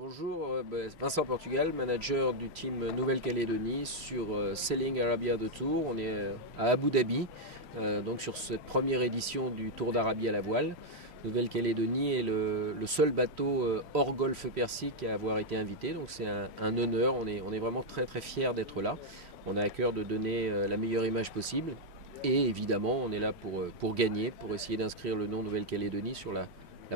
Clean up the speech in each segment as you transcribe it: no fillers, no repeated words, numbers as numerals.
Bonjour, Vincent Portugal, manager du team Nouvelle-Calédonie sur Sailing Arabia de Tour. On est à Abu Dhabi, donc sur cette première édition du Tour d'Arabie à la voile. Nouvelle-Calédonie est le seul bateau hors golfe Persique à avoir été invité, donc c'est un honneur. On est vraiment très très fiers d'être là. On a à cœur de donner la meilleure image possible. Et évidemment, on est là pour gagner, pour essayer d'inscrire le nom Nouvelle-Calédonie sur la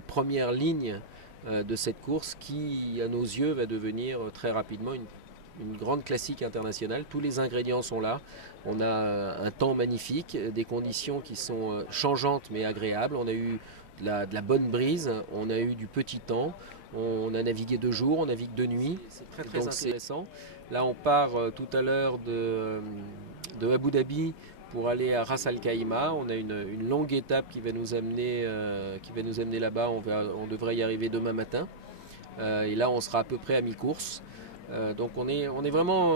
première ligne de cette course qui, à nos yeux, va devenir très rapidement une grande classique internationale. Tous les ingrédients sont là. On a un temps magnifique, des conditions qui sont changeantes mais agréables. On a eu de la bonne brise, on a eu du petit temps, on a navigué de jour, on navigue de nuit. C'est très très intéressant. Là, on part tout à l'heure de Abu Dhabi pour aller à Ras Al Khaimah. On a une longue étape qui va nous amener là-bas. On devrait y arriver demain matin. Et là, on sera à peu près à mi-course. Donc on est vraiment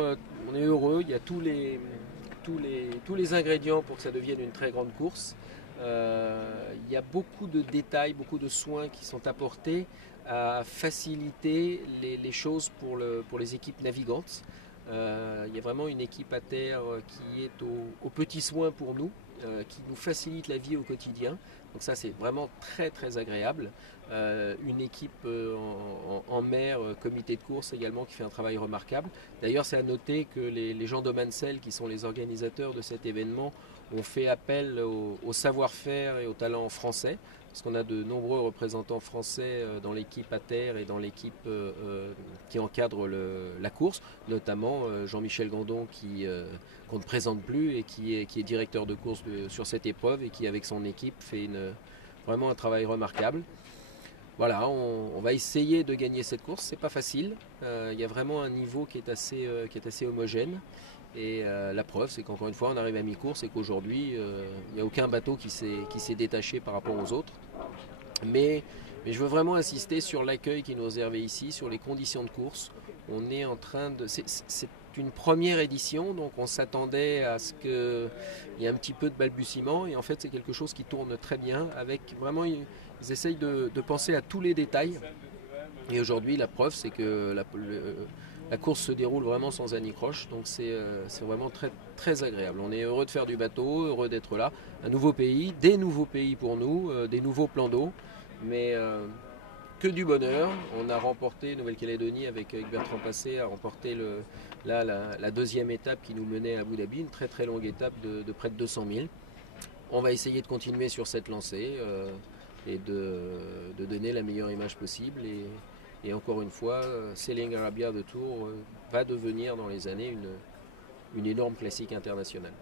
on est heureux. Il y a tous les ingrédients pour que ça devienne une très grande course. Il y a beaucoup de détails, beaucoup de soins qui sont apportés à faciliter les choses pour les équipes navigantes. Il y a vraiment une équipe à terre qui est aux petits soins pour nous, qui nous facilite la vie au quotidien. Donc ça c'est vraiment très très agréable. Une équipe en mer, comité de course également, qui fait un travail remarquable. D'ailleurs c'est à noter que les gens d'Omancel, qui sont les organisateurs de cet événement, ont fait appel au savoir-faire et au talent français, parce qu'on a de nombreux représentants français dans l'équipe à terre et dans l'équipe qui encadre la course, notamment Jean-Michel Gandon qu'on ne présente plus et qui est directeur de course sur cette épreuve et qui avec son équipe fait vraiment un travail remarquable. Voilà, on va essayer de gagner cette course, c'est pas facile. Il y a vraiment un niveau qui est assez homogène. Et la preuve, c'est qu'encore une fois, on arrive à mi-course et qu'aujourd'hui, il n'y a aucun bateau qui s'est détaché par rapport aux autres. Mais je veux vraiment insister sur l'accueil qui nous est réservé ici, sur les conditions de course. On est en train de. C'est une première édition, donc on s'attendait à ce qu'il y ait un petit peu de balbutiement. Et en fait, c'est quelque chose qui tourne très bien. Avec vraiment, ils essayent de penser à tous les détails. Et aujourd'hui, la preuve, c'est que la course se déroule vraiment sans anicroche, donc c'est vraiment très, très agréable. On est heureux de faire du bateau, heureux d'être là. Un nouveau pays, des nouveaux pays pour nous, des nouveaux plans d'eau, mais que du bonheur. On a remporté, Nouvelle-Calédonie avec Bertrand Passé, a remporté la deuxième étape qui nous menait à Abu Dhabi, une très très longue étape de près de 200 000. On va essayer de continuer sur cette lancée et de donner la meilleure image possible. Et encore une fois, Sailing Arabia de Tours va devenir dans les années une énorme classique internationale.